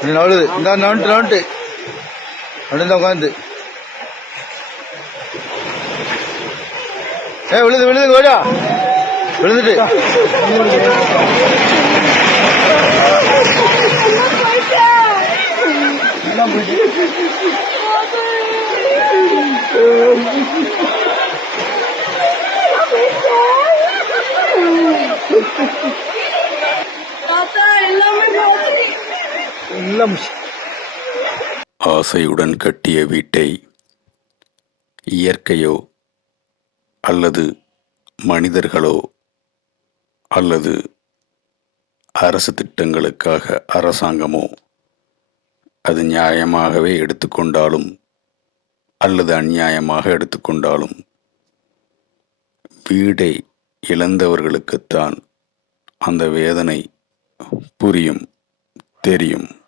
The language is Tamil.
இப்படி நழுது இந்த நோண்டு நோண்டு அப்படிதான் உட்காந்து ஏ விழுது விழுது கோடா விழுந்துட்டு. எல்லாமே எல்லாம் ஆசையுடன் கட்டிய வீட்டை இயற்கையோ அல்லது மனிதர்களோ அல்லது அரசு திட்டங்களுக்காக அரசாங்கமோ அது நியாயமாகவே எடுத்துக்கொண்டாலும் அல்லது அநியாயமாக எடுத்துக்கொண்டாலும் வீடை இழந்தவர்களுக்குத்தான் அந்த வேதனை புரியும் தெரியும்.